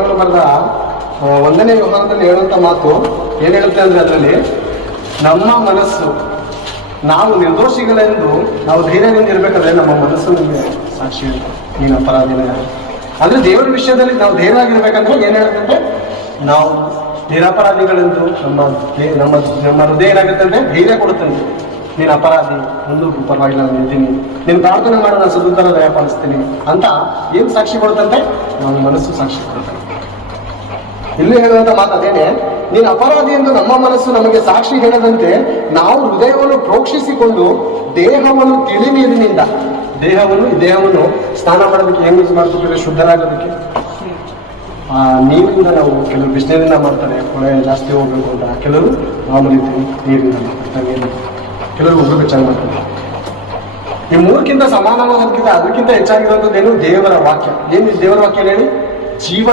ಬರೆದ 1ನೇ ಯೋಹಾನದಲ್ಲಿ ಹೇಳುವಂತ ಮಾತು ಏನ್ ಹೇಳುತ್ತೆ ಅಂದ್ರೆ, ಅದರಲ್ಲಿ ನಮ್ಮ ಮನಸ್ಸು ನಾವು ನಿರ್ದೋಷಿಗಳೆಂದು ನಾವು ಧೈರ್ಯದಿಂದ ಇರ್ಬೇಕಾದ್ರೆ ನಮ್ಮ ಮನಸ್ಸು ನಮಗೆ ಸಾಕ್ಷಿ ನೀನು ಅಪರಾಧಿನ. ಅಂದ್ರೆ ದೇವರ ವಿಷಯದಲ್ಲಿ ನಾವು ಧೈರ್ಯವಾಗಿರ್ಬೇಕಂದ್ರೆ ಏನ್ ಹೇಳುತ್ತಂದ್ರೆ, ನಾವು ನಿರಪರಾಧಿಗಳೆಂದು ನಮ್ಮ ನಮ್ಮ ನಮ್ಮ ಹೃದಯ ಏನಾಗುತ್ತೆ ಅಂದ್ರೆ ಧೈರ್ಯ ಕೊಡುತ್ತಂತೆ. ನೀನು ಅಪರಾಧಿ, ಮುಂದೂ ಪರವಾಗಿಲ್ಲ, ನಾನು ಇದ್ದೀನಿ, ನೀನು ಪ್ರಾರ್ಥನೆ ಮಾಡೋ ನಾನು ಸುದುತ್ತರ ದಯಪಾಲಿಸ್ತೀನಿ ಅಂತ ಏನ್ ಸಾಕ್ಷಿ ಕೊಡುತ್ತಂತೆ? ನಮ್ಮ ಮನಸ್ಸು ಸಾಕ್ಷಿ ಕೊಡುತ್ತೆ. ಇಲ್ಲಿ ಹೇಳುವಂತ ಮಾತು ಅದೇನೆ, ನೀನು ಅಪರಾಧಿ ಎಂದು ನಮ್ಮ ಮನಸ್ಸು ನಮಗೆ ಸಾಕ್ಷಿ ಹೇಳದಂತೆ ನಾವು ಹೃದಯವನ್ನು ಪ್ರೋಕ್ಷಿಸಿಕೊಂಡು ದೇಹವನ್ನು ತಿಳಿ ನೀರಿನಿಂದ ದೇಹವನ್ನು ಸ್ನಾನ ಮಾಡೋದಕ್ಕೆ ಏನ್ ಯೂಸ್ ಮಾಡ್ತಿದ್ರೆ ಶುದ್ಧರಾಗೋದಕ್ಕೆ ನೀರಿಂದ ನಾವು ಕೆಲವರು ಬಿಸಿಲಿನಿಂದ ಮಾಡ್ತಾರೆ, ಕೊಳೆ ಜಾಸ್ತಿ ಹೋಗ್ಬೇಕು ಅಂತ, ಕೆಲವರು ಮಾಮೂಲಿ ನೀರಿಂದ ಮಾಡ್ತಾರೆ, ಕೆಲವರು ಒಬ್ಬರು ಚೆನ್ನಾಗಿ ಮಾಡ್ತಾರೆ. ಈ ಮೂರಕ್ಕಿಂತ ಸಮಾನವಾದಕ್ಕಿಂತ ಅದಕ್ಕಿಂತ ಹೆಚ್ಚಾಗಿರುವಂಥದ್ದೇನು? ದೇವರ ವಾಕ್ಯ. ಏನು ದೇವರ ವಾಕ್ಯ ಹೇಳಿ? ಜೀವ